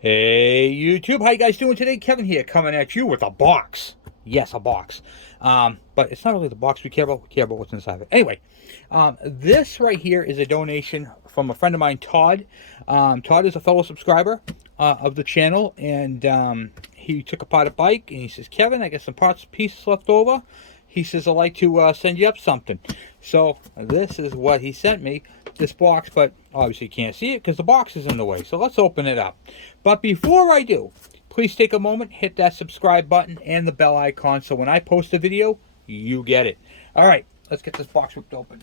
Hey YouTube, how you guys doing today? Kevin here, coming at you with a box. Yes, a box. But it's not really the box we care about. We care about what's inside of it. Anyway, this right here is a donation from a friend of mine, Todd. Todd is a fellow subscriber of the channel, and he took apart a bike, and he says, Kevin, I got some parts and pieces left over. He says, I'd like to send you up something. So this is what he sent me, this box, but obviously you can't see it because the box is in the way. So let's open it up. But before I do, please take a moment, hit that subscribe button and the bell icon so when I post a video, you get it. All right, let's get this box ripped open.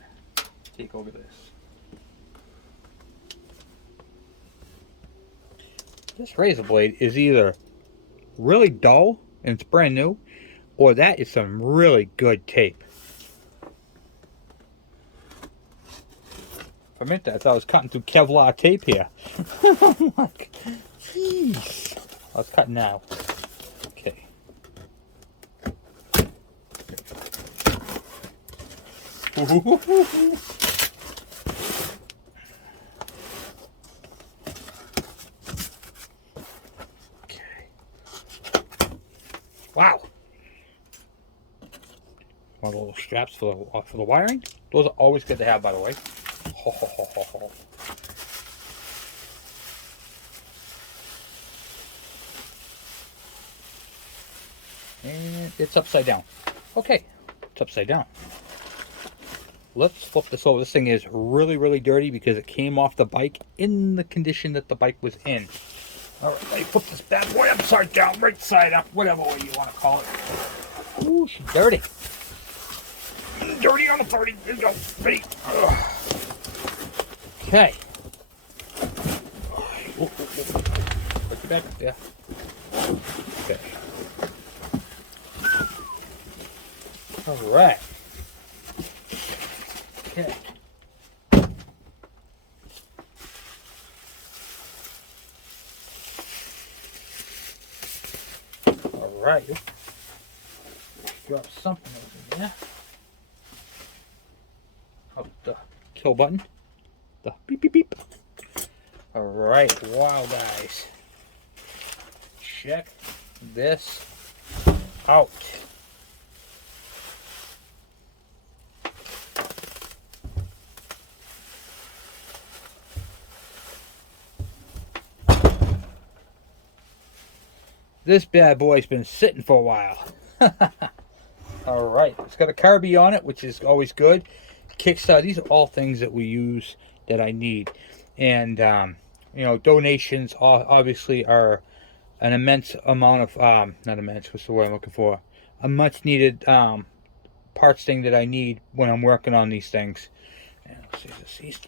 Take over this. This razor blade is either really dull and it's brand new, or that is some really good tape. For a minute, I thought I was cutting through Kevlar tape here. Like, jeez. I was cutting now. Okay. Okay. Wow. One of the little straps for the wiring. Those are always good to have, by the way. Ho, ho, ho, ho, ho. And it's upside down. Okay, it's upside down. Let's flip this over. This thing is really, really dirty because it came off the bike in the condition that the bike was in. All right, let me flip this bad boy upside down, right side up, whatever way you want to call it. Ooh, she's dirty. Dirty on the 30. There you go. Ready. Okay. Put your back up there. Okay. All right. Okay. All right. Drop something over there. Oh, the kill button. The beep beep beep. All right, wow, guys. Check this out. This bad boy's been sitting for a while. All right, it's got a carby on it, which is always good. Kickstart, these are all things that we use that I need. And, you know, donations obviously are an immense amount of, not immense, what's the word I'm looking for? A much needed parts thing that I need when I'm working on these things. And let's see, is it seized?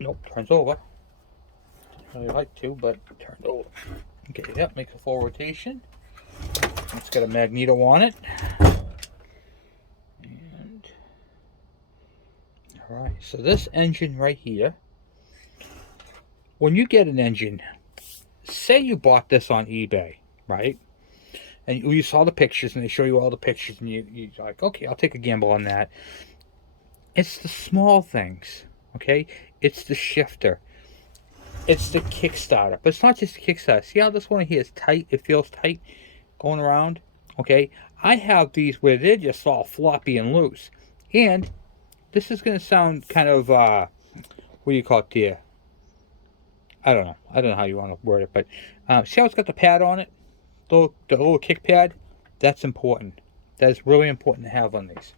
Nope, turns over. Didn't really like to, but it turned over. Okay, yep, makes a full rotation. It's got a Magneto on it. And, all right, so this engine right here, when you get an engine, say you bought this on eBay, right? And you saw the pictures and they show you all the pictures and you're like, okay, I'll take a gamble on that. It's the small things, okay? It's the shifter. It's the Kickstarter. But it's not just the Kickstarter. See how this one here is tight? It feels tight going around, okay? I have these where they're just all floppy and loose. And this is going to sound kind of, what do you call it there? I don't know. I don't know how you want to word it, but see how it's got the pad on it? The little kick pad? That's important. That is really important to have on these.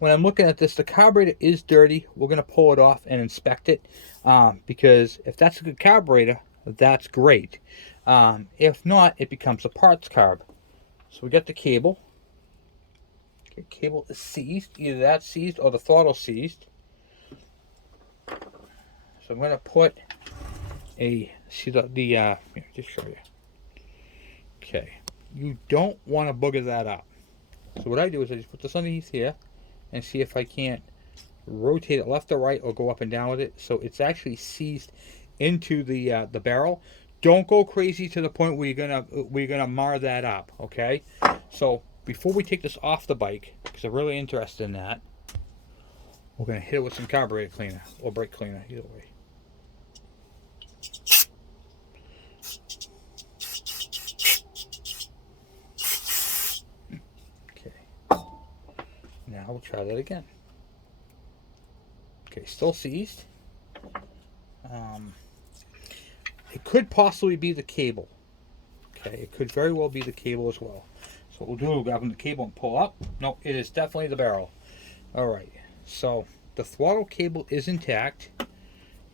When I'm looking at this, the carburetor is dirty. We're going to pull it off and inspect it because if that's a good carburetor, that's great. If not, it becomes a parts carb. So we got the cable. Okay, cable is seized. Either that's seized or the throttle seized. So I'm going to put a, see here, just show you. Okay, you don't want to booger that up. So what I do is I just put this underneath here and see if I can't rotate it left or right or go up and down with it so it's actually seized into the barrel. Don't go crazy to the point where you're gonna mar that up, okay? So before we take this off the bike, because I'm really interested in that, we're gonna hit it with some carburetor cleaner or brake cleaner, either way. Now we'll try that again. Okay, still seized. It could possibly be the cable. Okay, it could very well be the cable as well. So what we'll do, we'll grab the cable and pull up. No, it is definitely the barrel. Alright, so the throttle cable is intact.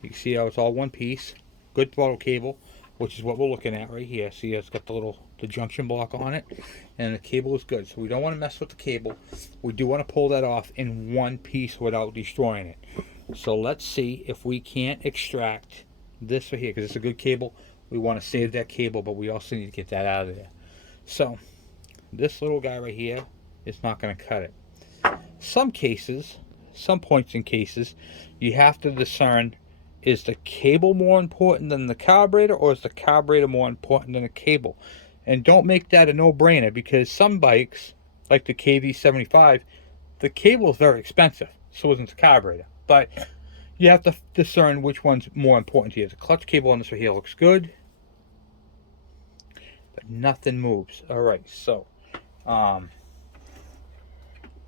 You can see how it's all one piece. Good throttle cable, which is what we're looking at right here. See, it's got the junction block on it, and the cable is good. So we don't want to mess with the cable. We do want to pull that off in one piece without destroying it. So let's see if we can't extract this right here, because it's a good cable. We want to save that cable, but we also need to get that out of there. So this little guy right here is not going to cut it. Some cases, some points in cases, you have to discern, is the cable more important than the carburetor, or is the carburetor more important than the cable? And don't make that a no-brainer, because some bikes, like the KV75, the cable is very expensive, so isn't the carburetor. But you have to discern which one's more important to you. The clutch cable on this right here looks good, but nothing moves. Alright, so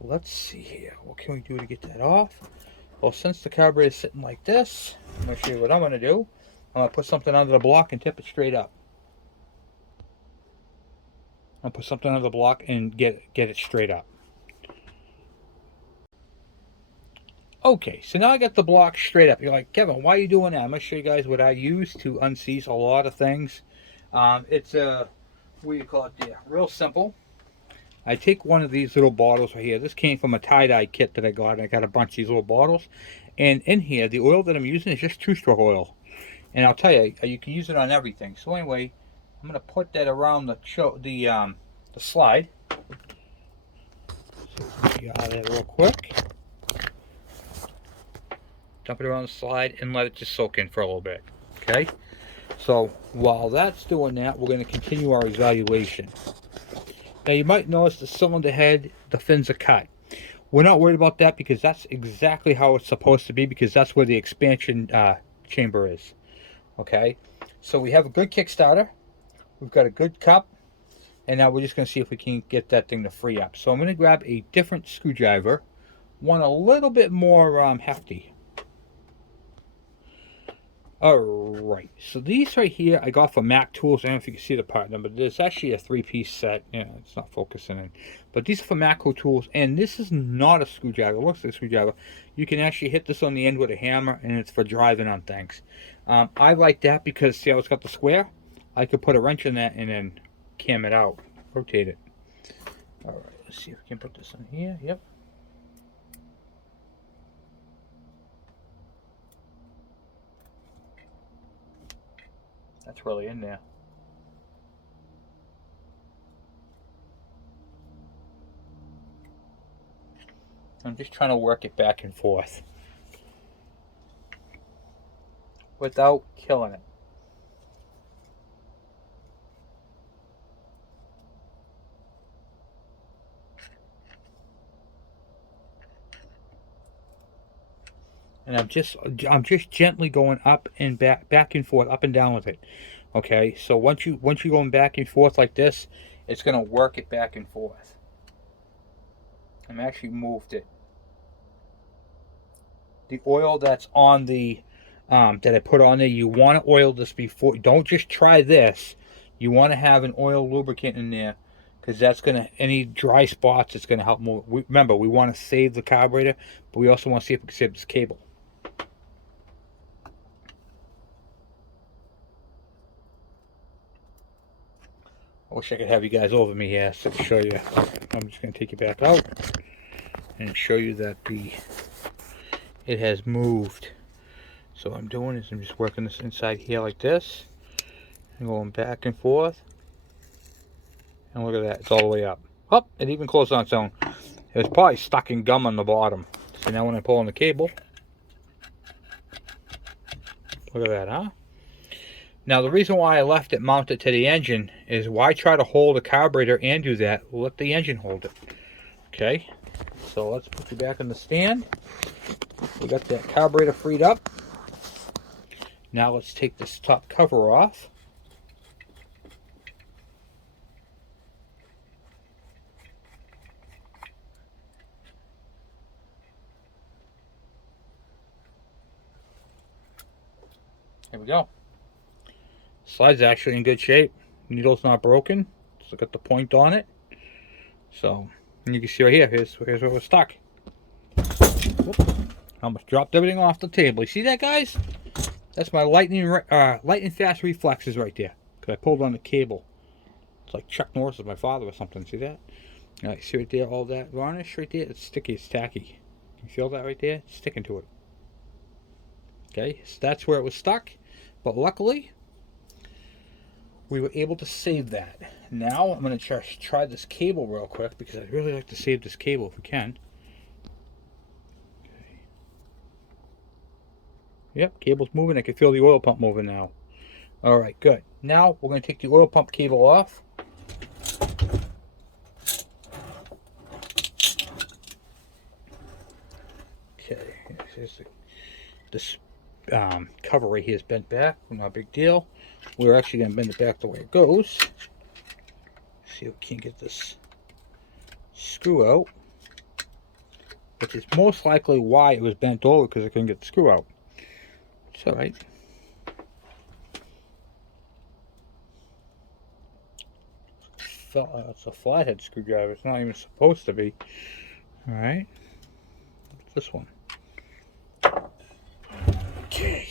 let's see here. What can we do to get that off? Well, since the carburetor is sitting like this, I'm going to show you what I'm going to do. I'm going to put something under the block and tip it straight up. I'll put something under the block and get it straight up. Okay, so now I got the block straight up. You're like, Kevin, why are you doing that? I'm going to show you guys what I use to unseize a lot of things. It's a, what do you call it there? Real simple. I take one of these little bottles right here. This came from a tie-dye kit that I got. And I got a bunch of these little bottles. And in here, the oil that I'm using is just two-stroke oil. And I'll tell you, you can use it on everything. So anyway, I'm going to put that around the slide. So get out of there real quick. Dump it around the slide and let it just soak in for a little bit. Okay? So while that's doing that, we're going to continue our evaluation. Now you might notice the cylinder head, the fins are cut. We're not worried about that because that's exactly how it's supposed to be, because that's where the expansion chamber is. Okay? So we have a good Kickstarter. We've got a good cup. And now we're just going to see if we can get that thing to free up. So I'm going to grab a different screwdriver. One a little bit more hefty. Alright, so these right here I got from Mac Tools. I don't know if you can see the part number. There's actually a 3-piece set. You know, it's not focusing in. But these are from Mac Tools, and this is not a screwdriver. It looks like a screwdriver. You can actually hit this on the end with a hammer, and it's for driving on things. I like that because, see how it's got the square? I could put a wrench in that and then cam it out. Rotate it. Alright, let's see if we can put this in here. Yep. That's really in there. I'm just trying to work it back and forth without killing it. And I'm just gently going up and back and forth, up and down with it. Okay, so once you're going back and forth like this, it's gonna work it back and forth. I'm actually moved it. The oil that's on the that I put on there, you want to oil this before. Don't just try this. You want to have an oil lubricant in there, because that's gonna, any dry spots, it's gonna help move. Remember, we want to save the carburetor, but we also want to see if we can save this cable. I wish I could have you guys over me here so to show you. I'm just going to take you back out and show you that it has moved. So what I'm doing is I'm just working this inside here like this and going back and forth. And look at that, it's all the way up. Oh, it even closed on its own. It was probably stuck in gum on the bottom. So now when I pull on the cable, look at that, huh? Now the reason why I left it mounted to the engine is, why try to hold the carburetor and do that? Let the engine hold it. Okay, so let's put you back in the stand. We got that carburetor freed up. Now let's take this top cover off. There we go. Slide's actually in good shape. Needle's not broken. Just look at the point on it. So, and you can see right here, here's where it was stuck. Whoop. Almost dropped everything off the table. You see that, guys? That's my lightning fast reflexes right there. Because I pulled on the cable. It's like Chuck Norris is my father or something. See that? All right, see right there, all that varnish right there? It's sticky, it's tacky. You feel that right there? It's sticking to it. Okay, so that's where it was stuck. But luckily, we were able to save that. Now, I'm going to try this cable real quick because I'd really like to save this cable if we can. Okay. Yep, cable's moving. I can feel the oil pump moving now. All right, good. Now, we're going to take the oil pump cable off. Okay, this cover right here is bent back. Not a big deal. We're actually going to bend it back the way it goes. See if we can get this screw out. Which is most likely why it was bent over, because I couldn't get the screw out. It's alright. It's a flathead screwdriver. It's not even supposed to be. Alright. What's this one? Okay.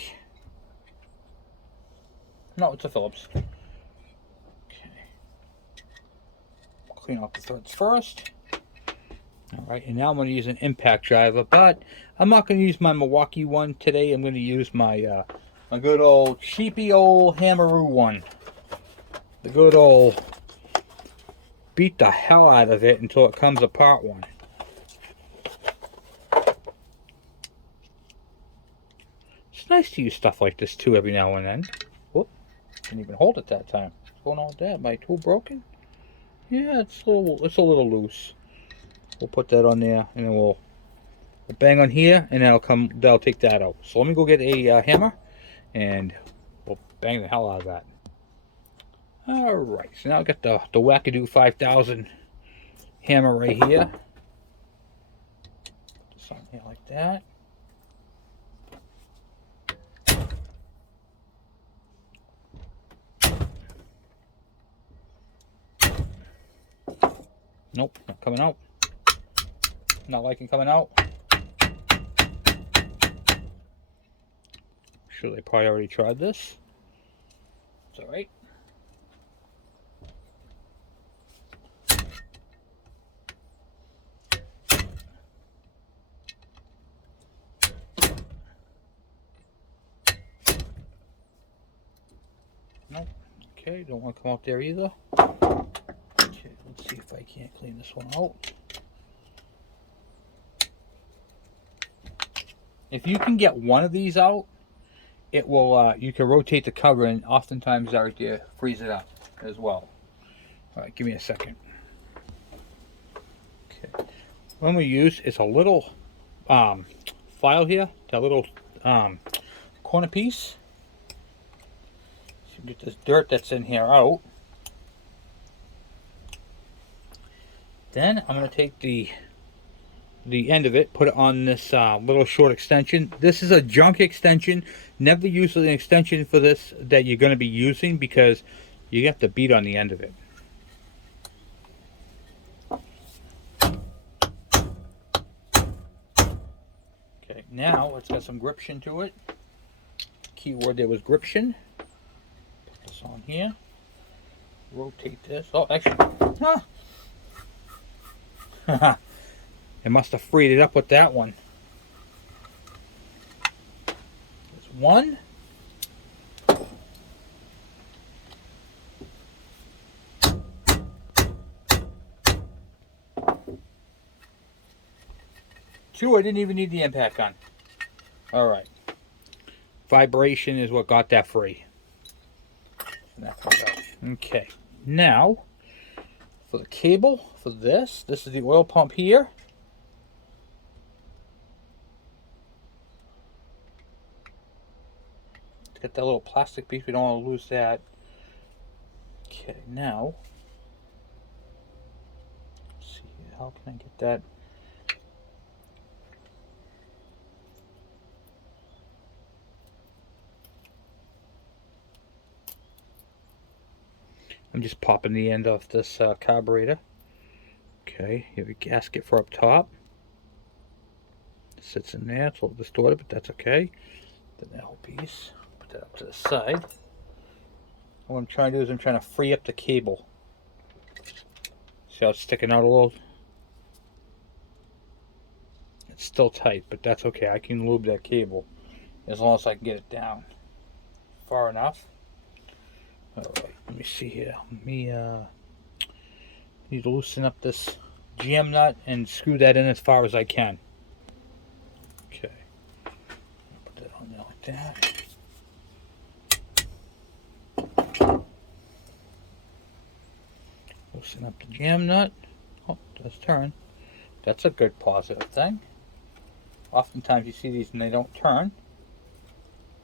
No, it's a Phillips. Okay. Clean off the threads first. Alright, and now I'm going to use an impact driver, but I'm not going to use my Milwaukee one today. I'm going to use my my good old cheapy old Hammeroo one. The good old beat the hell out of it until it comes apart one. It's nice to use stuff like this too every now and then. Whoop, didn't even hold it that time. What's going on with that? My tool broken? Yeah, it's a little loose. We'll put that on there, and then we'll bang on here, and that'll take that out. So let me go get a hammer, and we'll bang the hell out of that. All right, so now I've got the Wackadoo 5000 hammer right here. Put this on here like that. Nope, not coming out. Not liking coming out. Sure, they probably already tried this. It's all right. Nope. Okay, don't want to come out there either. Okay, let's see if I can't clean this one out. If you can get one of these out, it will. You can rotate the cover, and oftentimes right there freeze it up as well. All right, give me a second. Okay, what I'm going to use is a little file here, that little corner piece. So get this dirt that's in here out. Then I'm going to take the end of it, put it on this little short extension. This is a junk extension. Never use an extension for this that you're going to be using, because you have to beat on the end of it. Okay, now it's got some gription to it. Key word there was gription. Put this on here. Rotate this. Oh, actually, it must have freed it up with that one. There's one. Two, I didn't even need the impact gun. Alright. Vibration is what got that free. Okay. Now, for the cable, for this is the oil pump here. Get that little plastic piece, we don't want to lose that. Okay, now, let's see, how can I get that? I'm just popping the end off this carburetor. Okay, you have a gasket for up top. It sits in there, it's a little distorted, but that's okay. The L piece, put that up to the side. What I'm trying to do is I'm trying to free up the cable. See how it's sticking out a little? It's still tight, but that's okay. I can lube that cable as long as I can get it down far enough. Alright, let me see here. Let me need to loosen up this jam nut and screw that in as far as I can. Okay. Put that on there like that. Loosen up the jam nut. Oh, that's turn. That's a good positive thing. Oftentimes you see these and they don't turn.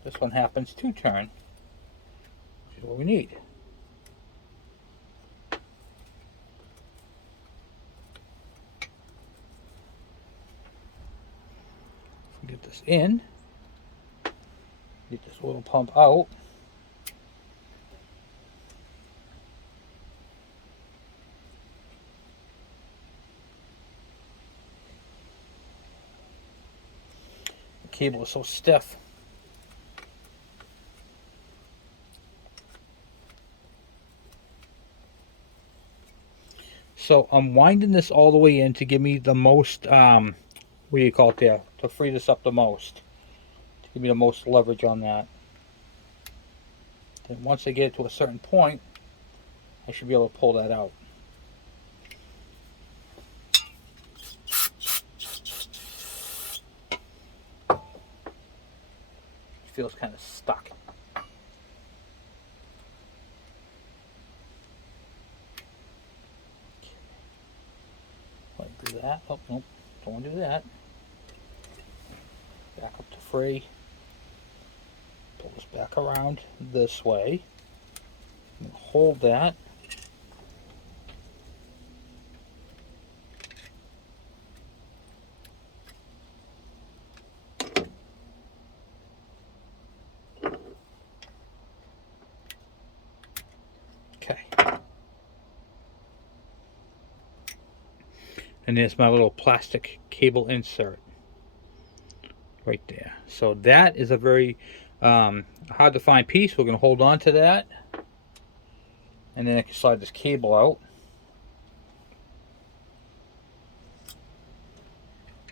This one happens to turn. Which is what we need. Get this in. Get this little pump out. The cable is so stiff. So I'm winding this all the way in to give me the most, what do you call it there? To free this up the most. To give me the most leverage on that. Then once I get it to a certain point, I should be able to pull that out. It feels kind of stuck. Like do that. Oh, nope. Don't want to do that. Back up to free. Pull this back around this way. And hold that. Okay. And there's my little plastic cable insert. Right there. So that is a very hard to find piece. We're going to hold on to that. And then I can slide this cable out.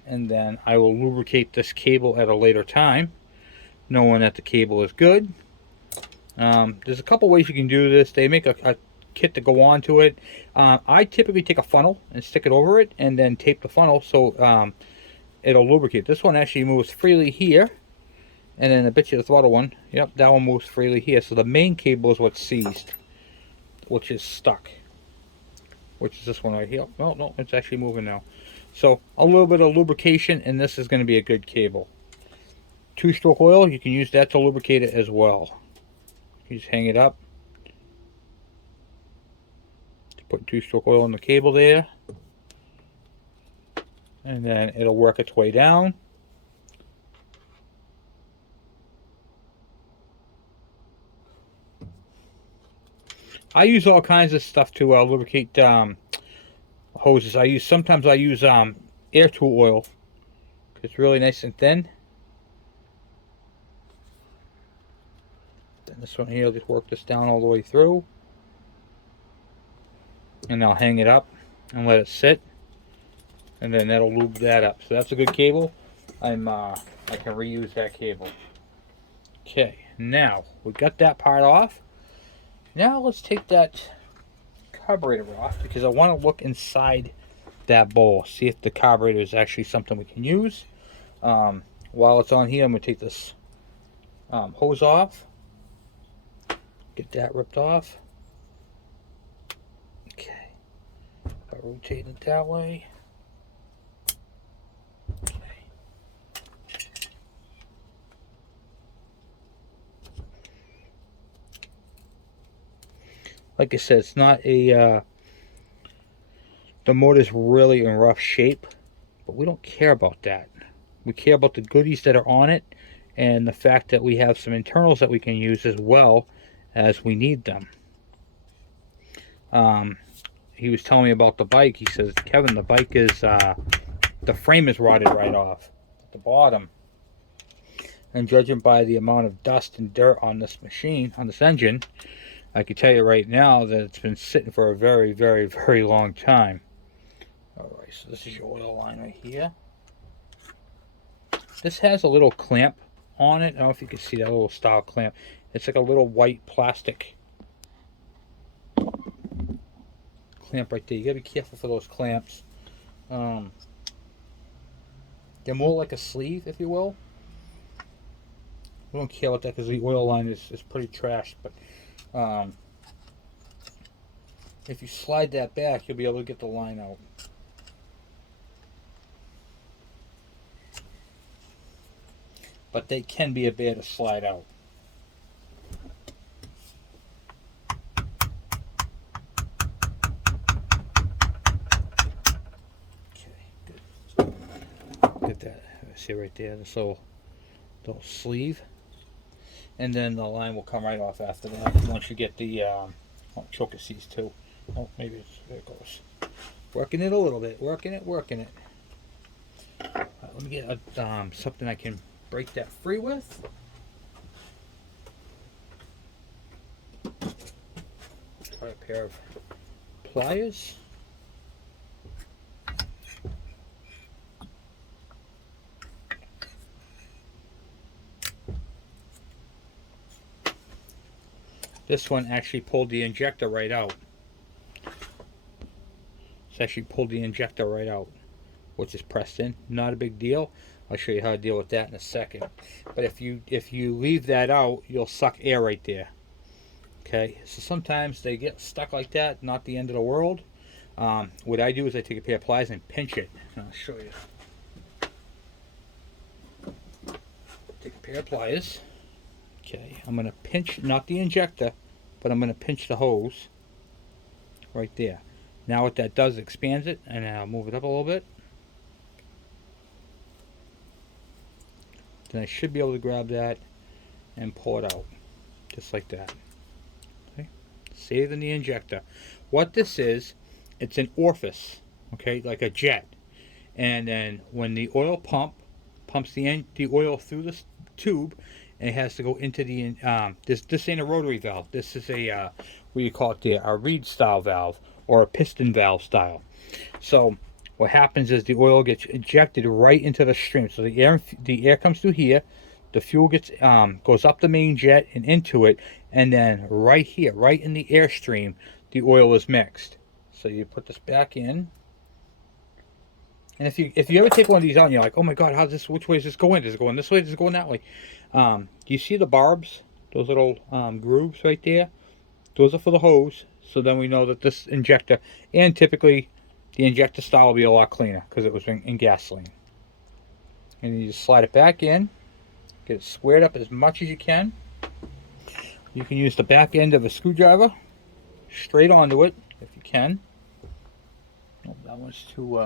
And then I will lubricate this cable at a later time, knowing that the cable is good. There's a couple ways you can do this. They make a kit to go onto it. I typically take a funnel and stick it over it and then tape the funnel so it'll lubricate. This one actually moves freely here, and then I bet you the throttle one, yep, that one moves freely here. So the main cable is what's seized, which is stuck, which is this one right here. No, no, it's actually moving now. So a little bit of lubrication, and this is going to be a good cable. 2-stroke oil, you can use that to lubricate it as well. You just hang it up, put 2-stroke oil in the cable there, and then it'll work its way down. I use all kinds of stuff to lubricate hoses. Sometimes I use air tool oil. It's really nice and thin. Then this one here, I'll just work this down all the way through, and I'll hang it up and let it sit, and then that'll lube that up. So that's a good cable. I can reuse that cable. Okay, now we got that part off. Now let's take that carburetor off, because I want to look inside that bowl, see if the carburetor is actually something we can use. While it's on here, I'm going to take this hose off, get that ripped off. Okay, I'll rotate it that way. Okay. Like I said, it's not a the motor's really in rough shape, but we don't care about that. We care about the goodies that are on it, and the fact that we have some internals that we can use as well as we need them. He was telling me about the bike. He says, Kevin, the bike is, the frame is rotted right off at the bottom. And judging by the amount of dust and dirt on this machine, on this engine, I can tell you right now that it's been sitting for a very, very, very long time. Alright, so this is your oil line right here. This has a little clamp on it. I don't know if you can see that little style clamp. It's like a little white plastic clamp right there. You gotta be careful for those clamps. They're more like a sleeve, if you will. I don't care about that because the oil line is pretty trashed, but if you slide that back, you'll be able to get the line out. But they can be a bear to slide out. Okay, good. Get that. See right there, this little sleeve. And then the line will come right off after that once you get the choker seats too. Oh, maybe there it goes. Working it a little bit. Working it. Let me get something I can break that free with. Try a pair of pliers. This one actually pulled the injector right out. It's actually pulled the injector right out, which is pressed in. Not a big deal. I'll show you how to deal with that in a second. But if you leave that out, you'll suck air right there. Okay, so sometimes they get stuck like that. Not the end of the world. What I do is I take a pair of pliers and pinch it. And I'll show you. Take a pair of pliers. Okay, I'm going to pinch, not the injector, but I'm going to pinch the hose right there. Now what that does, expands it, and I'll move it up a little bit. Then I should be able to grab that and pull it out, just like that. Okay, saving the injector. What this is, it's an orifice, okay, like a jet. And then when the oil pumps the oil through this tube, and it has to go into the this ain't a rotary valve. This is a what do you call it there? A reed style valve or a piston valve style. So what happens is the oil gets injected right into the stream. So the air comes through here, the fuel gets goes up the main jet and into it, and then right here, right in the airstream, the oil is mixed. So you put this back in. And if you ever take one of these out and you're like, oh my god, which way is this going? Does it go this way? Does it go that way? Do you see the barbs? Those little grooves right there? Those are for the hose. So then we know that this injector, and typically the injector style will be a lot cleaner because it was in gasoline. And you just slide it back in. Get it squared up as much as you can. You can use the back end of a screwdriver straight onto it if you can. Oh, that one's too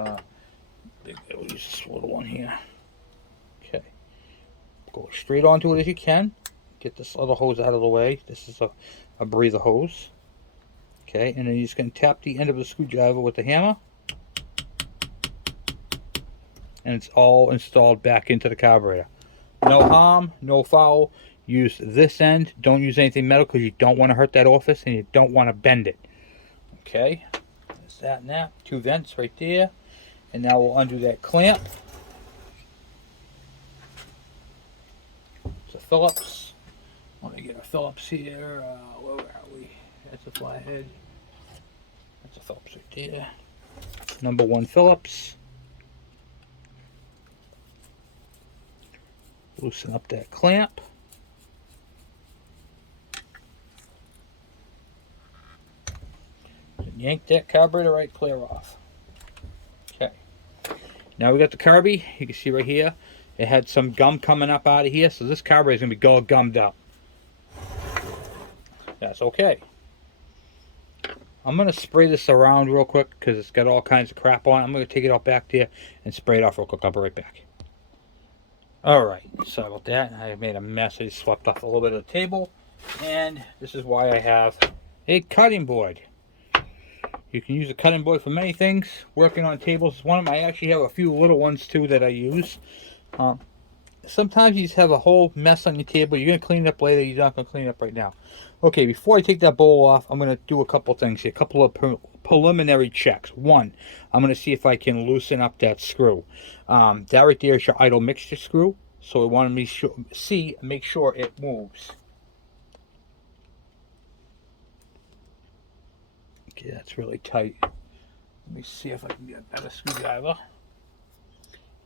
big. We'll use this little one here. Okay. Go straight onto it as you can. Get this other hose out of the way. This is a breather hose. Okay, and then you're just going to tap the end of the screwdriver with the hammer. And it's all installed back into the carburetor. No harm, no foul. Use this end. Don't use anything metal because you don't want to hurt that orifice and you don't want to bend it. Okay, there's that and that. 2 vents right there. And now we'll undo that clamp. It's a Phillips. Let me get a Phillips here. Where are we? That's a flathead. That's a Phillips right there. Number 1 Phillips. Loosen up that clamp. And yank that carburetor right clear off. Okay. Now we got the carby. You can see right here, it had some gum coming up out of here, so this carburetor is going to be all gummed up. That's okay. I'm going to spray this around real quick because it's got all kinds of crap on it. I'm going to take it out back there and spray it off real quick. I'll be right back. Alright, sorry about that. I made a mess. I just swept off a little bit of the table. And this is why I have a cutting board. You can use a cutting board for many things. Working on tables is one of them. I actually have a few little ones too that I use. Sometimes you just have a whole mess on your table. You're going to clean it up later. You're not going to clean it up right now. Okay, before I take that bowl off, I'm going to do a couple things here. A couple of preliminary checks. One, I'm going to see if I can loosen up that screw. That right there is your idle mixture screw. So I want to make sure it moves. Okay, that's really tight. Let me see if I can get a better screwdriver.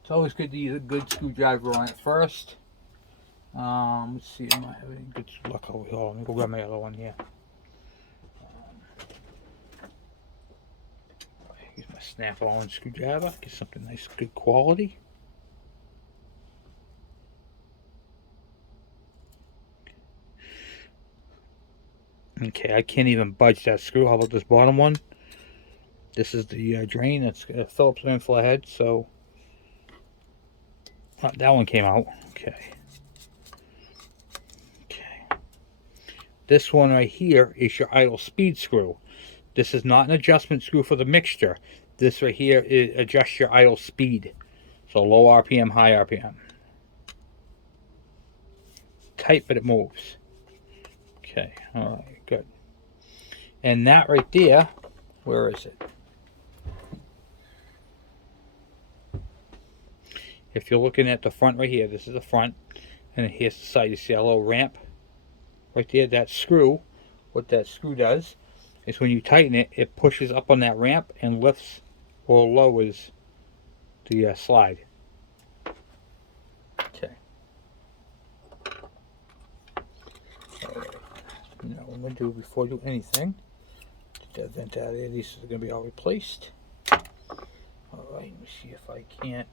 It's always good to use a good screwdriver on it first. Let's see, am I having good luck over here? Let me go grab my other one here. Use my snap-on screwdriver, get something nice, good quality. Okay, I can't even budge that screw. How about this bottom one? This is the drain. That's got a Phillips wheel full head, so that one came out. Okay. This one right here is your idle speed screw. This is not an adjustment screw for the mixture. This right here adjusts your idle speed. So low RPM, high RPM. Tight, but it moves. Okay, alright, good. And that right there, where is it? If you're looking at the front right here, this is the front, and here's the side. You see a little ramp right there? That screw, what that screw does is when you tighten it, it pushes up on that ramp and lifts or lowers the slide. Okay. Alright. Now what I'm going to do before I do anything, get that vent out of there. These are going to be all replaced. Alright, let me see if I can't.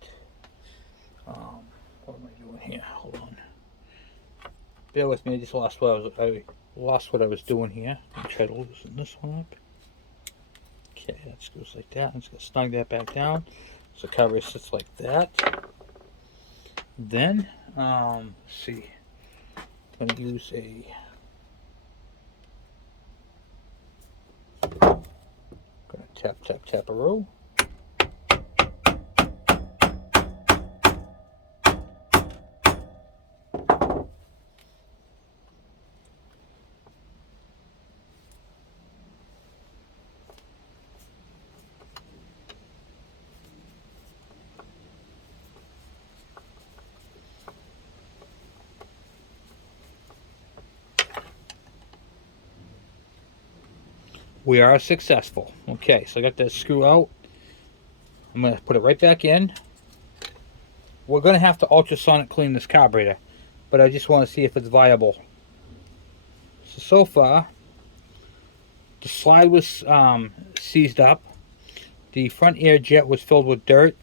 What am I doing here? Hold on. Bear with me, I just lost what I was doing here. I'll try to loosen this one up. Okay, that screws like that. I'm just going to snug that back down. So carburetor sits like that. Then, let's see. I'm going to use going to tap a row. We are successful. Okay, so I got that screw out. I'm going to put it right back in. We're going to have to ultrasonic clean this carburetor, but I just want to see if it's viable. So far, the slide was seized up. The front air jet was filled with dirt.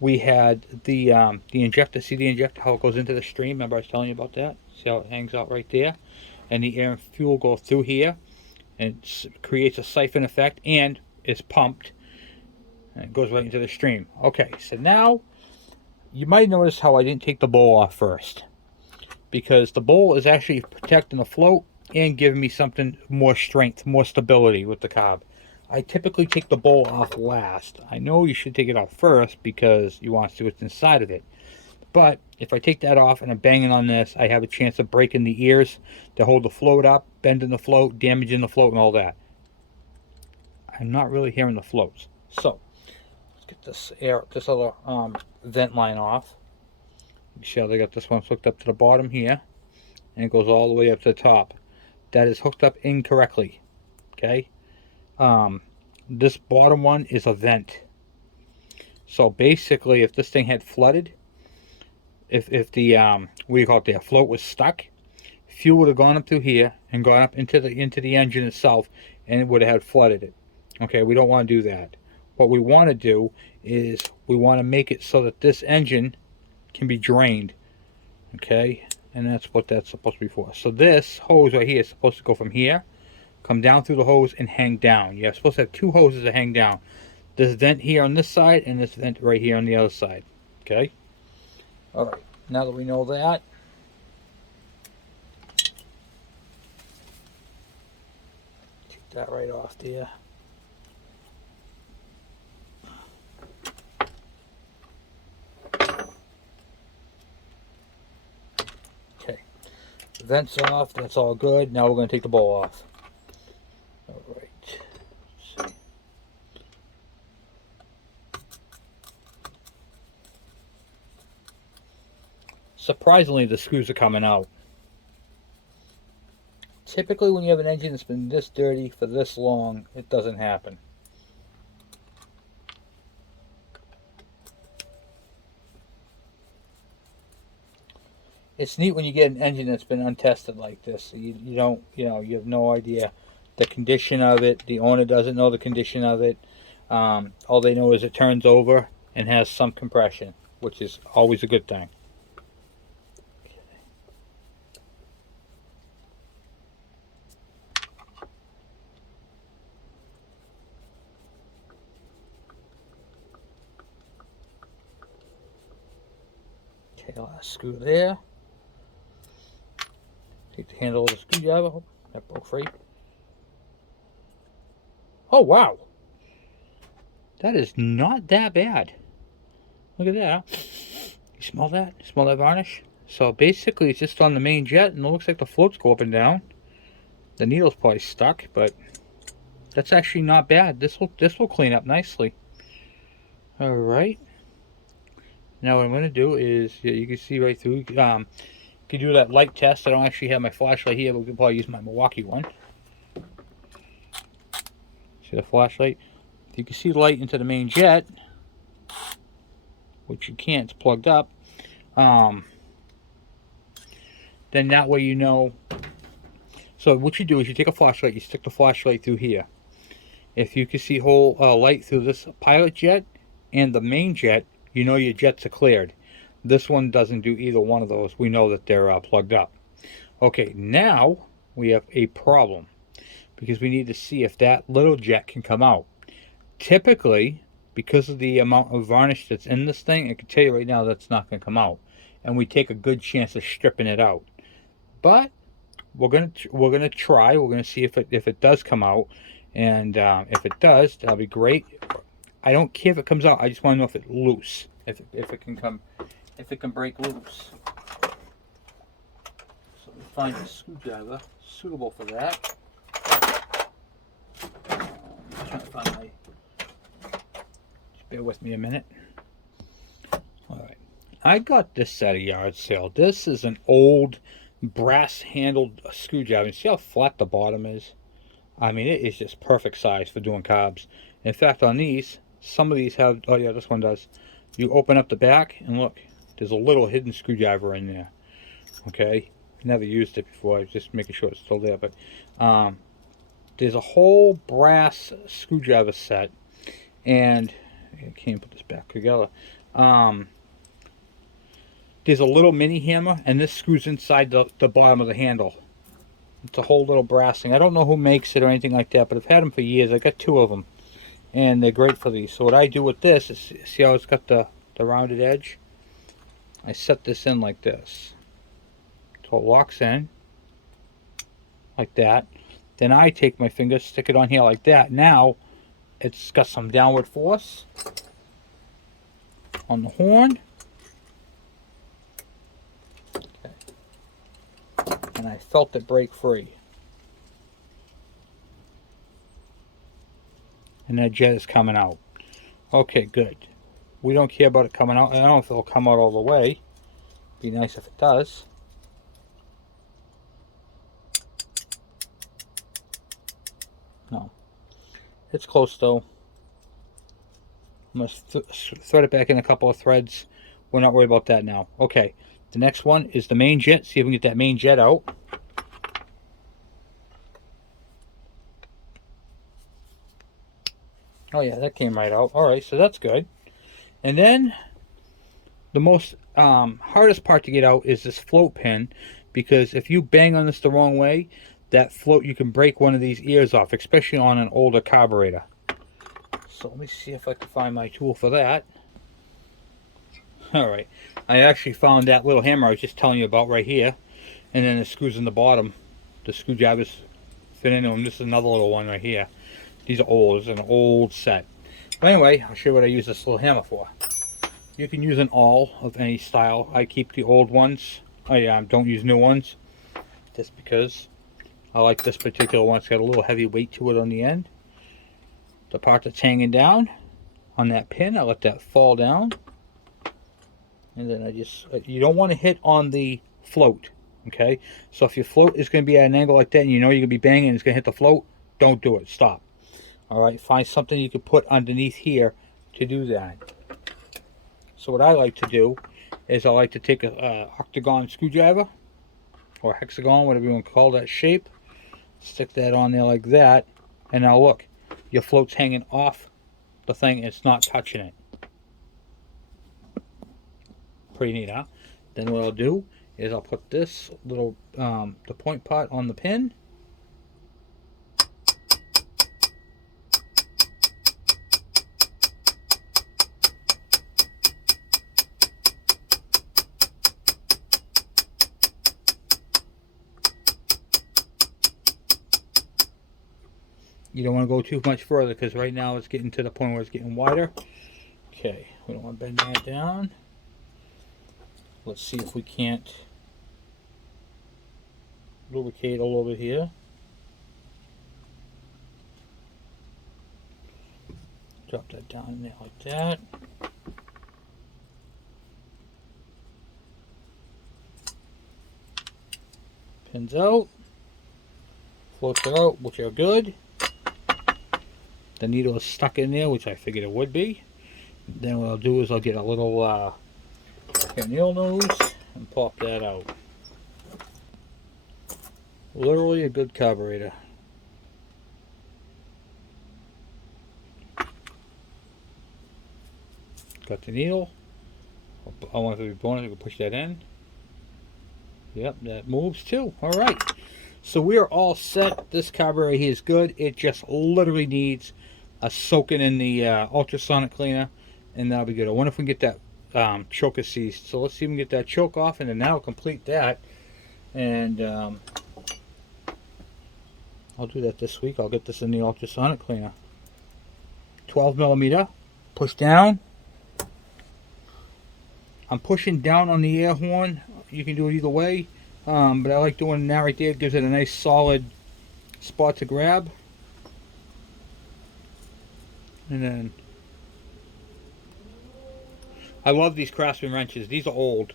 We had the injector. See the injector, how it goes into the stream? Remember I was telling you about that? See how it hangs out right there? And the air and fuel go through here. And it creates a siphon effect and is pumped and it goes right into the stream. Okay, so now you might notice how I didn't take the bowl off first, because the bowl is actually protecting the float and giving me something more strength, more stability with the carb. I typically take the bowl off last. I know you should take it off first because you want to see what's inside of it. But if I take that off and I'm banging on this, I have a chance of breaking the ears to hold the float up, bending the float, damaging the float, and all that. I'm not really hearing the floats. So let's get this other vent line off. You see how they got this one hooked up to the bottom here, and it goes all the way up to the top. That is hooked up incorrectly. Okay. This bottom one is a vent. So basically, if this thing had flooded, if the what do you call it, the float was stuck, fuel would have gone up through here and gone up into the engine itself, and it would have had flooded it. Okay, we don't want to do that. What we want to do is we want to make it so that this engine can be drained. Okay, and that's what that's supposed to be for. So this hose right here is supposed to go from here, come down through the hose and hang down. You're supposed to have two hoses that hang down. This vent here on this side and this vent right here on the other side. Okay. Alright, now that we know that, take that right off there. vents off. That's all good. Now we're going to take the bowl off. All right. Let's see. Surprisingly, the screws are coming out. Typically, when you have an engine that's been this dirty for this long, it doesn't happen. It's neat when you get an engine that's been untested like this. You don't, you have no idea the condition of it. The owner doesn't know the condition of it. All they know is it turns over and has some compression, which is always a good thing. Okay, last screw there. Take the handle of the screwdriver. Oh, that broke free. Oh, wow. That is not that bad. Look at that. Huh? You smell that? You smell that varnish? So basically it's just on the main jet, and it looks like the floats go up and down. The needle's probably stuck, but that's actually not bad. This will clean up nicely. Alright. Now what I'm going to do is, you can see right through, you can do that light test. I don't actually have my flashlight here, but we can probably use my Milwaukee one. See the flashlight? You can see light into the main jet, which you can't, it's plugged up. Then that way you know. So what you do is you take a flashlight, you stick the flashlight through here. If you can see whole light through this pilot jet and the main jet, you know your jets are cleared. This one doesn't do either one of those. We know that they're plugged up. Okay, now we have a problem because we need to see if that little jet can come out. Typically, because of the amount of varnish that's in this thing, I can tell you right now that's not going to come out, and we take a good chance of stripping it out. But we're gonna try. We're gonna see if it does come out, and if it does, that'll be great. I don't care if it comes out. I just want to know if it's loose, if it can break loose. So we find a screwdriver suitable for that. I'm trying to find my. Just bear with me a minute. All right, I got this at a yard sale. This is an old brass handled screwdriver. You see how flat the bottom is? I mean, it is just perfect size for doing carbs. In fact, on these, some of these have, oh yeah, this one does. You open up the back and look, there's a little hidden screwdriver in there. Okay, never used it before. I was just making sure it's still there. But there's a whole brass screwdriver set, and I can't put this back together. There's a little mini hammer, and this screws inside the bottom of the handle. It's a whole little brass thing. I don't know who makes it or anything like that, but I've had them for years. I got 2 of them, and they're great for these. So what I do with this is, see how it's got the rounded edge? I set this in like this. So it locks in, like that. Then I take my finger, stick it on here like that. Now, it's got some downward force on the horn. And I felt it break free. And that jet is coming out. Okay, good. We don't care about it coming out. I don't know if it'll come out all the way. Be nice if it does. No. It's close though. I'm going to thread it back in a couple of threads. We're not worried about that now. Okay. The next one is the main jet. See if we can get that main jet out. Oh yeah, that came right out. Alright, so that's good. And then the most hardest part to get out is this float pin, because if you bang on this the wrong way, that float, you can break one of these ears off, especially on an older carburetor. So let me see if I can find my tool for that. Alright, I actually found that little hammer I was just telling you about right here, and then the screws in the bottom, the screwdrivers fit into them. This is another little one right here. These are old. This is an old set. But anyway, I'll show you what I use this little hammer for. You can use an awl of any style. I keep the old ones. I don't use new ones. just because I like this particular one. It's got a little heavy weight to it on the end. The part that's hanging down on that pin, I let that fall down. And then I just, you don't want to hit on the float, okay? So if your float is going to be at an angle like that and you know you're going to be banging and it's going to hit the float, don't do it. Stop. All right, find something you can put underneath here to do that. So what I like to do is I like to take a octagon screwdriver or hexagon, whatever you want to call that shape. Stick that on there like that, and now look, your float's hanging off the thing and it's not touching it. Pretty neat, huh? Then what I'll do is I'll put this little the point part on the pin. You don't want to go too much further because right now it's getting to the point where it's getting wider. Okay, we don't want to bend that down. Let's see if we can't lubricate a little bit here. Drop that down in there like that. Pins out. Floats it out, which are good. The needle is stuck in there, which I figured it would be. Then what I'll do is I'll get a little nail nose and pop that out. Literally a good carburetor. Got the needle. I want it to be bonus. I can push that in. Yep, that moves too. All right. So we are all set. This carburetor here is good. It just literally needs a soaking in the ultrasonic cleaner, and that'll be good. I wonder if we can get that choker seized. So let's see if we can get that choke off, and then that'll complete that. And I'll do that this week. I'll get this in the ultrasonic cleaner. 12 millimeter. Push down. I'm pushing down on the air horn. You can do it either way, but I like doing that right there. It gives it a nice solid spot to grab. And then I love these Craftsman wrenches. These are old.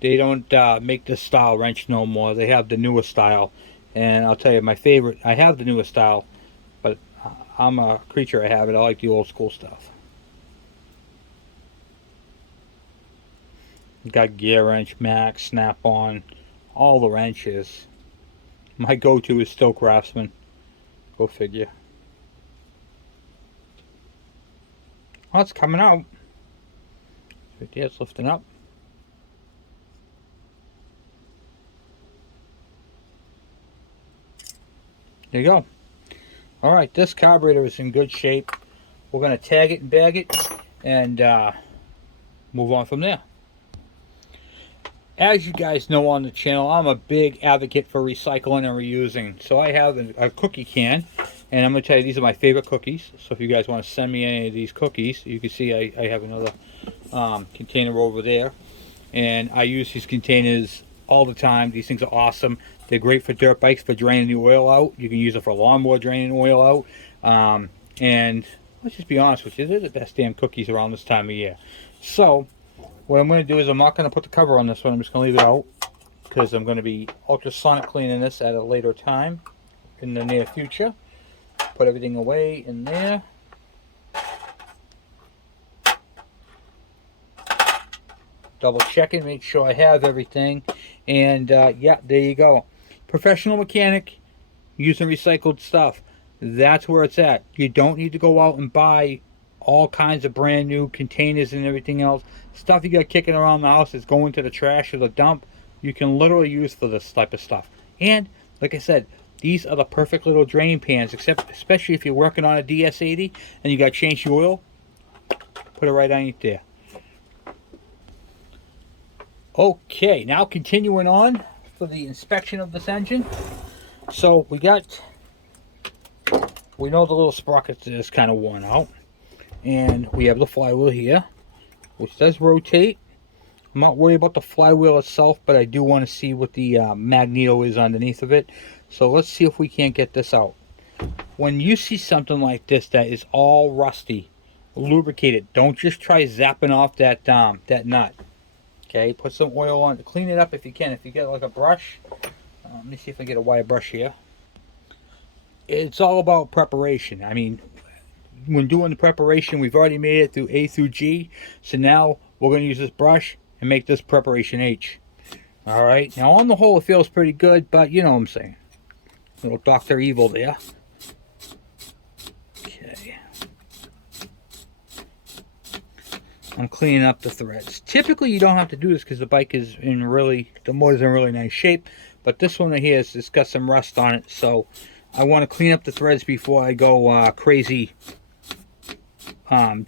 They don't make this style wrench no more. They have the newer style, and I'll tell you my favorite. I have the newer style, but I'm a creature of habit. I like the old school stuff. Got gear wrench, Max, Snap-on, all the wrenches. My go-to is still Craftsman. Go figure. Oh, it's coming out. Right there, it's lifting up. There you go. Alright, this carburetor is in good shape. We're going to tag it and bag it and move on from there. As you guys know on the channel, I'm a big advocate for recycling and reusing. So I have a cookie can, and I'm going to tell you these are my favorite cookies. So if you guys want to send me any of these cookies, you can see I have another container over there. And I use these containers all the time. These things are awesome. They're great for dirt bikes for draining the oil out. You can use it for lawnmower draining oil out. And let's just be honest with you, they're the best damn cookies around this time of year. So what I'm going to do is I'm not going to put the cover on this one. I'm just going to leave it out because I'm going to be ultrasonic cleaning this at a later time in the near future. Put everything away in there. Double checking, make sure I have everything. And yeah, there you go. Professional mechanic using recycled stuff. That's where it's at. You don't need to go out and buy all kinds of brand new containers and everything else. Stuff you got kicking around the house is going to the trash or the dump. You can literally use for this type of stuff. And like I said, these are the perfect little drain pans, especially if you're working on a DS80 and you got to change the oil. Put it right underneath there. Okay, now continuing on for the inspection of this engine. So we know the little sprocket is kind of worn out. And we have the flywheel here, which does rotate. I'm not worried about the flywheel itself, but I do want to see what the Magneto is underneath of it. So let's see if we can't get this out. When you see something like this that is all rusty, lubricate it. Don't just try zapping off that nut. Okay, put some oil on to clean it up if you can. If you get like a brush, let me see if I get a wire brush here. It's all about preparation. I mean, when doing the preparation, we've already made it through A through G. So now we're going to use this brush and make this preparation H. Alright, now on the whole it feels pretty good, but you know what I'm saying. Little Dr. Evil there. Okay. I'm cleaning up the threads. Typically you don't have to do this because the bike is the motor's in really nice shape. But this one right here it's got some rust on it, so I want to clean up the threads before I go crazy.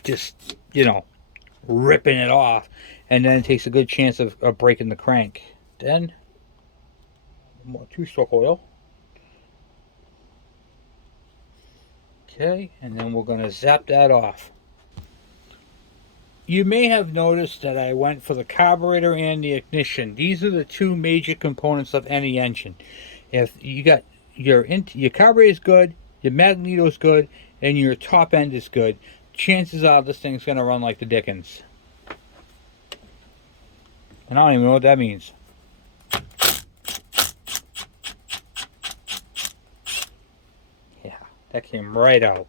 Just, you know, ripping it off. And then it takes a good chance of breaking the crank. Then, more 2-stroke oil. Okay, and then we're going to zap that off. You may have noticed that I went for the carburetor and the ignition. These are the two major components of any engine. If you got your carburetor is good, your Magneto is good, and your top end is good, chances are this thing's going to run like the dickens. And I don't even know what that means. Yeah, that came right out.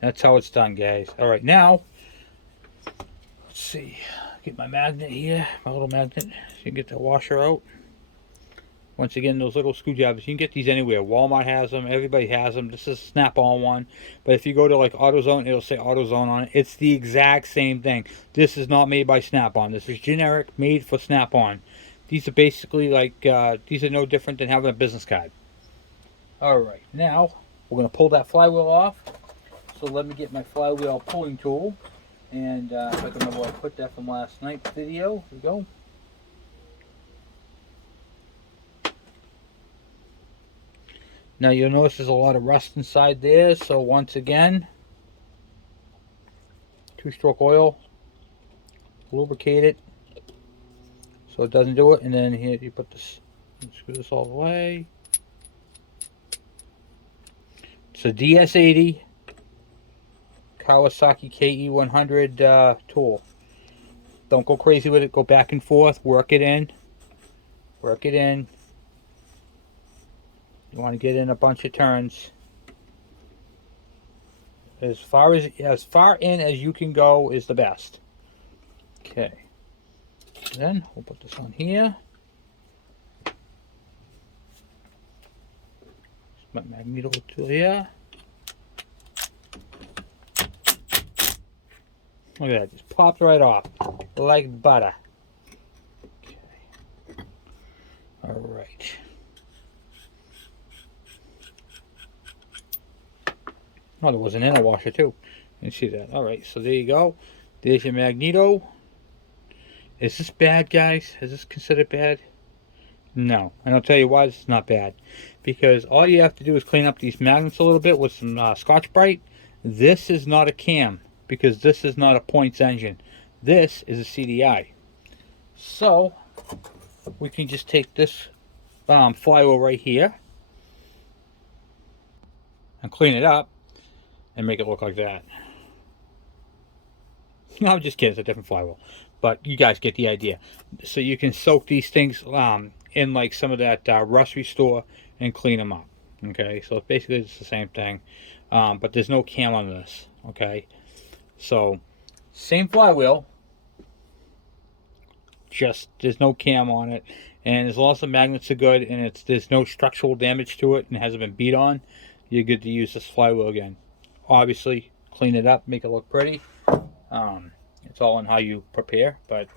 That's how it's done, guys. Alright, now, let's see. Get my magnet here, my little magnet, so you can get the washer out. Once again, those little screwdrivers, you can get these anywhere. Walmart has them, everybody has them. This is a Snap-on one. But if you go to like AutoZone, it'll say AutoZone on it. It's the exact same thing. This is not made by Snap-on. This is generic, made for Snap-on. These are basically like, these are no different than having a business card. Alright, now we're going to pull that flywheel off. So let me get my flywheel pulling tool. And if I can remember where I put that from last night's video. Here we go. Now you'll notice there's a lot of rust inside there, so once again, 2-stroke oil, lubricate it so it doesn't do it, and then here you put this, screw this all the way. It's a DS80 Kawasaki KE100 tool. Don't go crazy with it, go back and forth, work it in, work it in. You want to get in a bunch of turns. As far in as you can go is the best. Okay. Then we'll put this on here. My Magneto tool here. Look at that, just popped right off like butter. Okay. All right. Oh, there was an inner washer too. You can see that. Alright, so there you go. There's your Magneto. Is this bad, guys? Is this considered bad? No. And I'll tell you why this is not bad. Because all you have to do is clean up these magnets a little bit with some Scotch-Brite. This is not a cam, because this is not a points engine. This is a CDI. So, we can just take this flywheel right here and clean it up. And make it look like that. No, I'm just kidding. It's a different flywheel. But you guys get the idea. So you can soak these things in like some of that rust restore and clean them up. Okay, so basically it's the same thing. But there's no cam on this. Okay, so same flywheel. Just there's no cam on it. And as long as the magnets are good and there's no structural damage to it and it hasn't been beat on, you're good to use this flywheel again. Obviously, clean it up, make it look pretty. It's all in how you prepare. But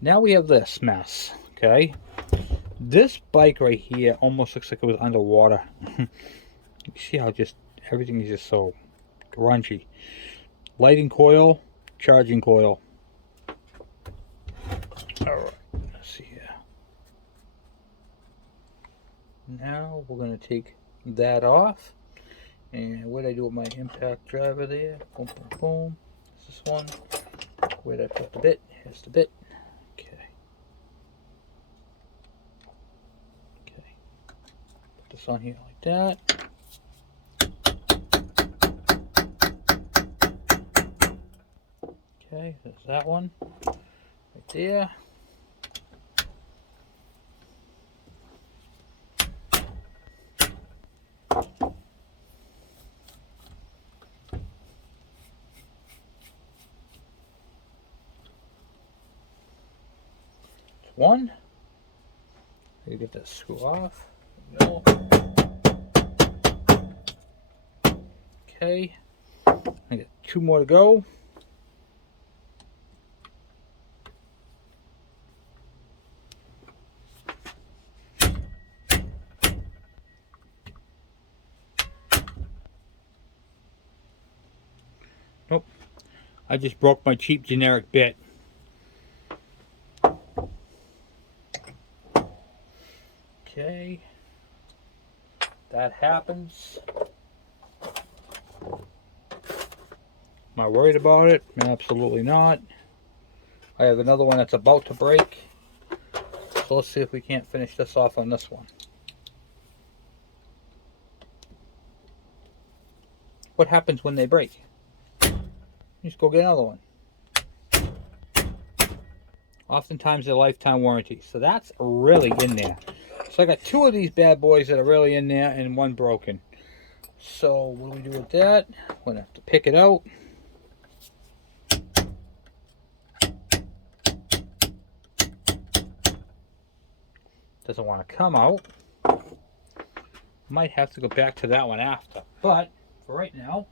now we have this mess. Okay, this bike right here almost looks like it was underwater. You see how just everything is just so grungy. Lighting coil, charging coil. All right, let's see here. Now we're going to take that off. And what did I do with my impact driver there? Boom, boom, boom. This one. Where did I put the bit? Here's the bit. Okay. this on here like that. Okay, there's that one right there. One. You get that screw off. No. Okay. I got 2 more to go. Nope. I just broke my cheap generic bit. Okay. That happens. Am I worried about it? Absolutely not. I have another one that's about to break. So let's see if we can't finish this off on this one. What happens when they break? Just go get another one. Oftentimes they're lifetime warranty. So that's really in there. So I got 2 of these bad boys that are really in there and 1 broken. So what do we do with that? We're going to have to pick it out. Doesn't want to come out. Might have to go back to that one after. But for right now,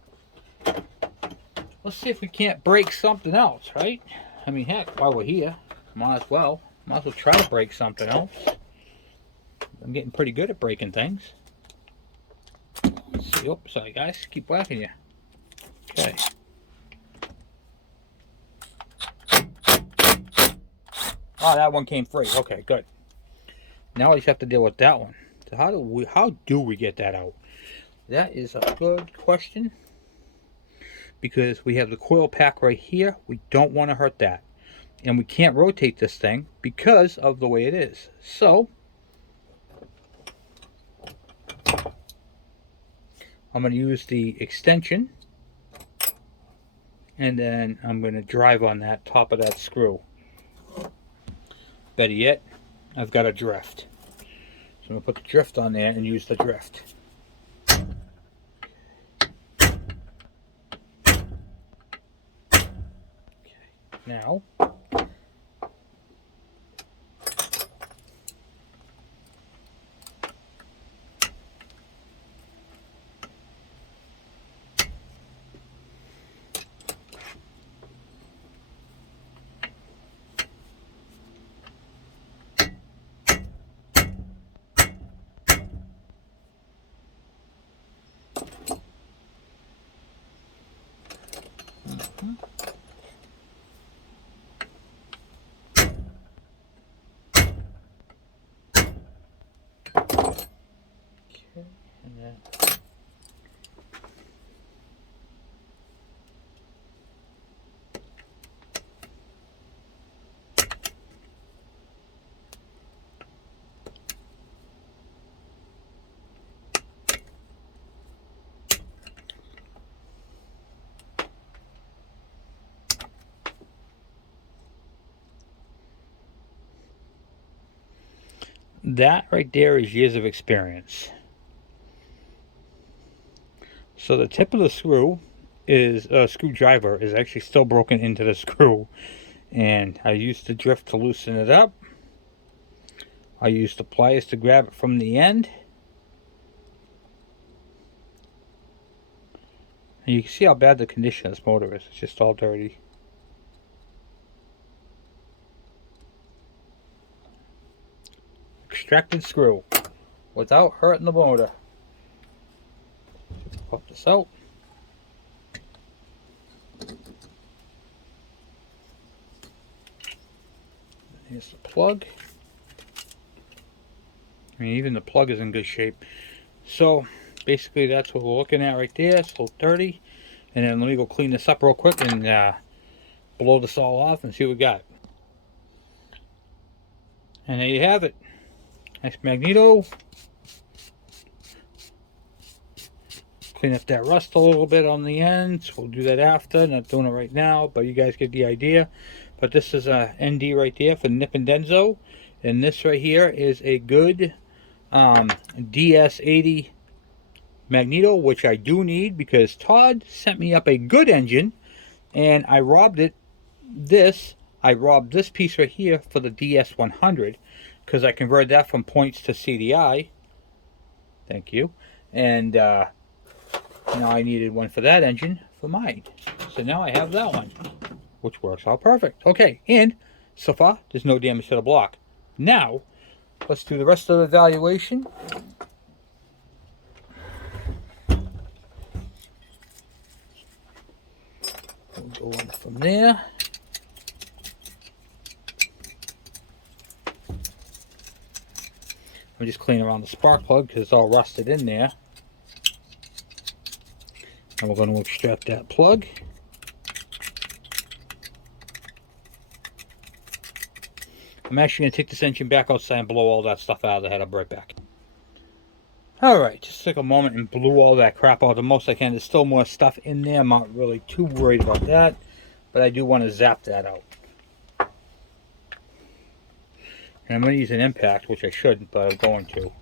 let's see if we can't break something else, right? I mean, heck, while we're here, might as well try to break something else. I'm getting pretty good at breaking things. Let's see. Oh, sorry guys, keep whacking you. Okay. Oh, that one came free. Okay, good. Now I just have to deal with that one. So how do we get that out? That is a good question. Because we have the coil pack right here. We don't want to hurt that. And we can't rotate this thing because of the way it is. So I'm going to use the extension. And then I'm going to drive on that top of that screw. Better yet, I've got a drift. So I'm going to put the drift on there and use the drift. Okay, now and then that right there is years of experience. So the tip of the screw is a screwdriver is actually still broken into the screw, and I used the drift to loosen it up. I used the pliers to grab it from the end, and you can see how bad the condition of this motor is. It's just all dirty. Extracted screw without hurting the motor. Pop this out. Here's the plug. I mean, even the plug is in good shape. So basically that's what we're looking at right there. It's a little dirty. And then let me go clean this up real quick and blow this all off and see what we got. And there you have it. Nice Magneto. clean up that rust a little bit on the ends. We'll do that after, not doing it right now, but you guys get the idea. But this is a ND right there for Nip and Denso, and this right here is a good DS80 Magneto, which I do need because Todd sent me up a good engine, and I robbed this piece right here for the DS100 because I converted that from points to CDI. Thank you. And now I needed one for that engine for mine. So now I have that one, which works out perfect. Okay, and so far there's no damage to the block. Now let's do the rest of the evaluation. We'll go on from there. I'm just cleaning around the spark plug because it's all rusted in there. And we're going to extract that plug. I'm actually going to take this engine back outside and blow all that stuff out of the head. I'll be right back. Alright, just took a moment and blew all that crap out the most I can. There's still more stuff in there. I'm not really too worried about that. But I do want to zap that out. And I'm going to use an impact, which I shouldn't, but I'm going to.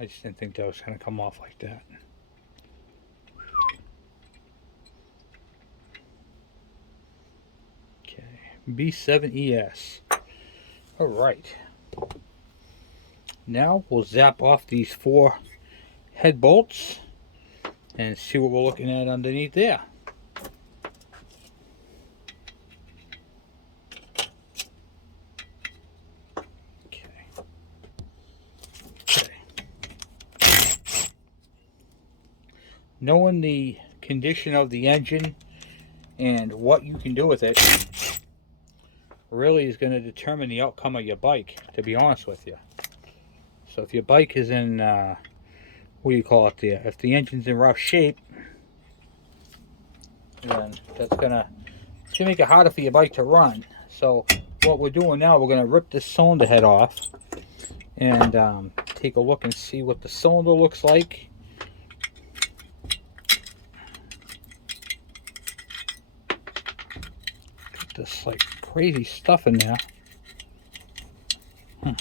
I just didn't think that was going to come off like that. Okay, B7ES. Alright. Now we'll zap off these 4 head bolts and see what we're looking at underneath there. Knowing the condition of the engine and what you can do with it really is going to determine the outcome of your bike, to be honest with you. So if your bike is in, what do you call it there? If the engine's in rough shape, then that's going to make it harder for your bike to run. So what we're doing now, we're going to rip this cylinder head off and take a look and see what the cylinder looks like. This like crazy stuff in there. I'll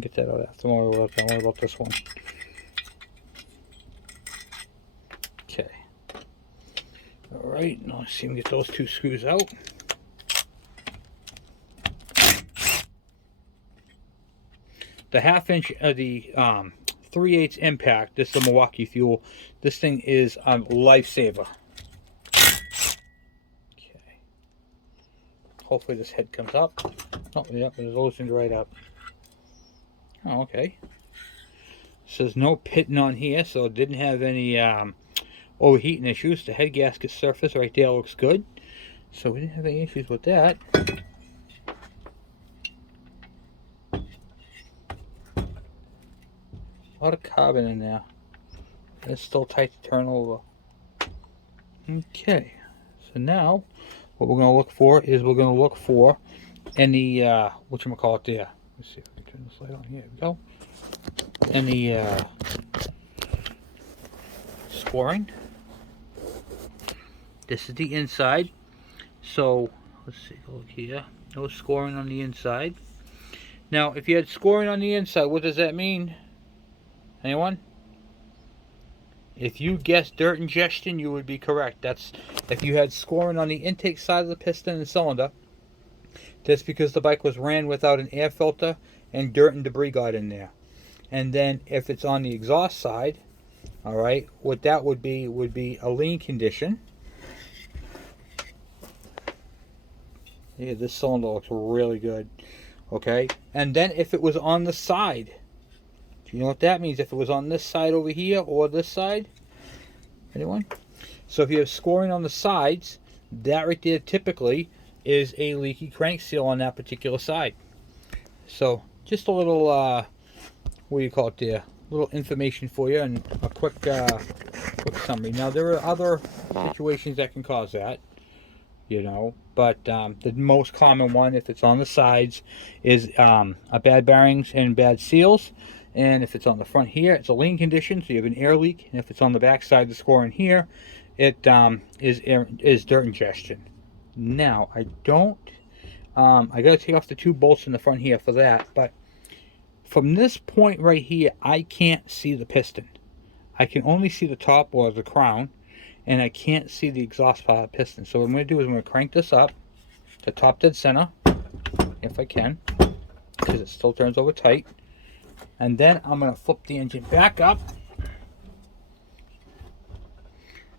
get that out after. Don't worry about this one. Okay. Alright, now let's see if we can get those 2 screws out. The 1/2 inch of the 3/8 impact. This is the Milwaukee Fuel. This thing is a lifesaver. Okay. Hopefully this head comes up. Oh, yeah, it loosened right up. Oh, okay. Says no pitting on here, so it didn't have any overheating issues. The head gasket surface right there looks good. So we didn't have any issues with that. A lot of carbon in there. And it's still tight to turn over. Okay. So now, what we're going to look for is we're going to look for any, whatchamacallit there. Let's see if I can turn this light on here. Here we go. Any scoring. This is the inside. So, let's see, look here. No scoring on the inside. Now, if you had scoring on the inside, what does that mean? Anyone? If you guessed dirt ingestion, you would be correct. That's if you had scoring on the intake side of the piston and cylinder. That's because the bike was ran without an air filter and dirt and debris got in there. And then if it's on the exhaust side, all right, what that would be a lean condition. Yeah, this cylinder looks really good. Okay, and then if it was on the side, do you know what that means? If it was on this side over here or this side? Anyone? So if you have scoring on the sides, that right there typically is a leaky crank seal on that particular side. So just a little, what do you call it there? A little information for you and a quick summary. Now there are other situations that can cause that. you know. But the most common one, if it's on the sides, is a bad bearings and bad seals. And if it's on the front here, it's a lean condition, so you have an air leak. And if it's on the back side, the score in here, it is dirt ingestion. Now, I don't, I got to take off the two bolts in the front here for that, but from this point right here, I can't see the piston. I can only see the top or the crown, and I can't see the exhaust part of the piston. So what I'm going to do is I'm going to crank this up to top dead center, if I can, because it still turns over tight. And then I'm going to flip the engine back up,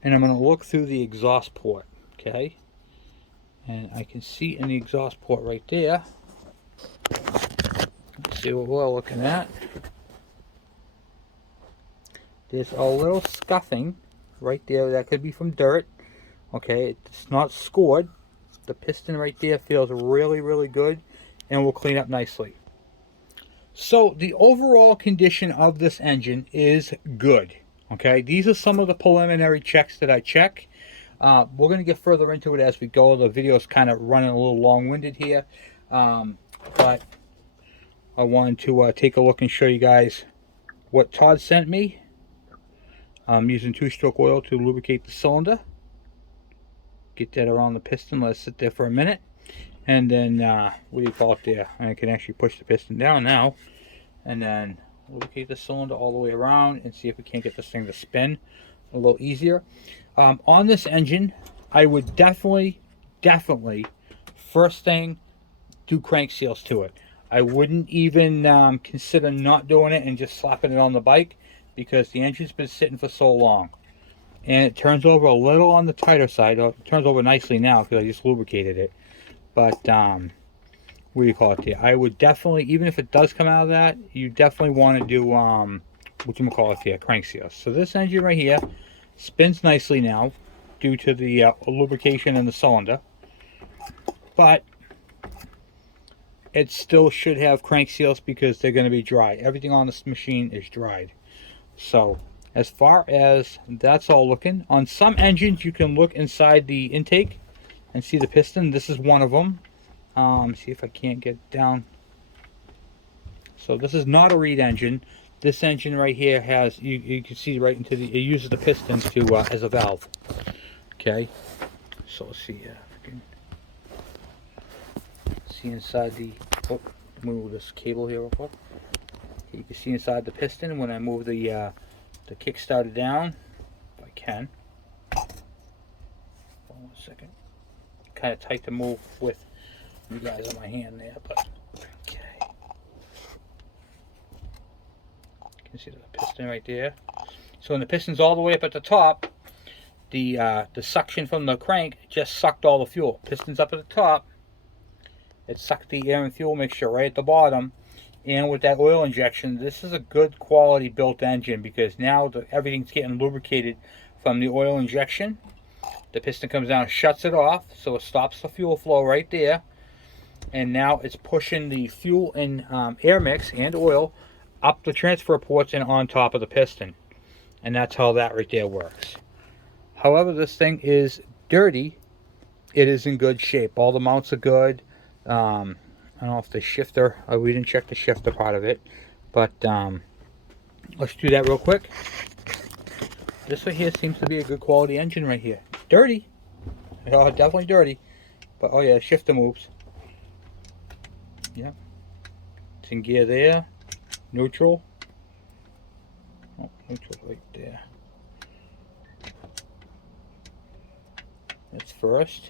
and I'm going to look through the exhaust port, okay? And I can see in the exhaust port right there. Let's see what we're looking at. There's a little scuffing right there. That could be from dirt. Okay, it's not scored. The piston right there feels really, really good and will clean up nicely. So the overall condition of this engine is good. Okay, these are some of the preliminary checks that I check. We're going to get further into it as we go. The video is kind of running a little long-winded here. But I wanted to take a look and show you guys what Todd sent me. I'm using 2-stroke oil to lubricate the cylinder. Get that around the piston. Let it sit there for a minute. And then, what do you call it there? I can actually push the piston down now. And then lubricate the cylinder all the way around and see if we can't get this thing to spin a little easier. On this engine, I would definitely, first thing, do crank seals to it. I wouldn't even consider not doing it and just slapping it on the bike, because the engine's been sitting for so long. And it turns over a little on the tighter side. It turns over nicely now because I just lubricated it. But, what do you call it there? I would definitely, even if it does come out of that, you definitely want to do, whatchamacallit there, crank seals. So this engine right here spins nicely now due to the lubrication in the cylinder. But it still should have crank seals because they're going to be dry. Everything on this machine is dried. So as far as that's all looking, on some engines you can look inside the intake and see the piston. This is one of them. See if I can't get down. So this is not a Reed engine. This engine right here has, you can see right into the, it uses the piston to as a valve. Okay, so let's see if I can see inside the, oh, move this cable here real quick. You can see inside the piston when I move the kickstarter down, if I can. Hold on 1 second. Kind of tight to move with you guys on my hand there, but okay. You can see the piston right there. So when the piston's all the way up at the top, the suction from the crank just sucked all the fuel. Piston's up at the top. It sucked the air and fuel mixture right at the bottom. And with that oil injection, this is a good quality built engine, because now everything's getting lubricated from the oil injection. The piston comes down, shuts it off, so it stops the fuel flow right there. And now it's pushing the fuel and air mix and oil up the transfer ports and on top of the piston. And that's how that right there works. However, this thing is dirty. It is in good shape. All the mounts are good. I don't know if the shifter, we didn't check the shifter part of it, but let's do that real quick. This right here seems to be a good quality engine right here. Dirty, oh, definitely dirty, but oh yeah, shifter moves. Yeah, it's in gear there, neutral. Oh, neutral right there. That's first.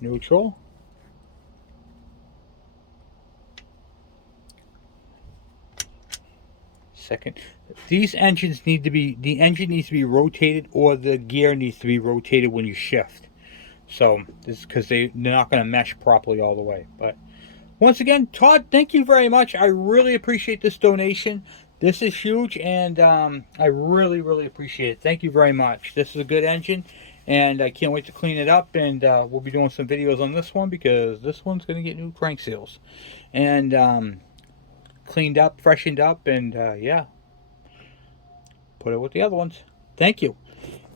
Neutral. Second. These engines need to be, the engine needs to be rotated, or the gear needs to be rotated when you shift. So this is because they're not going to mesh properly all the way. But once again, Todd, thank you very much. I really appreciate this donation. This is huge, and I really appreciate it. Thank you very much. This is a good engine, and I can't wait to clean it up. And we'll be doing some videos on this one, because this one's going to get new crank seals and cleaned up, freshened up, and yeah, put it with the other ones. Thank you.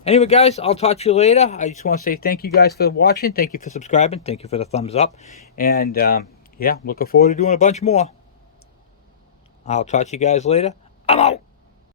Anyway, guys, I'll talk to you later. I just want to say thank you guys for watching. Thank you for subscribing. Thank you for the thumbs up. And, yeah, looking forward to doing a bunch more. I'll talk to you guys later. I'm out.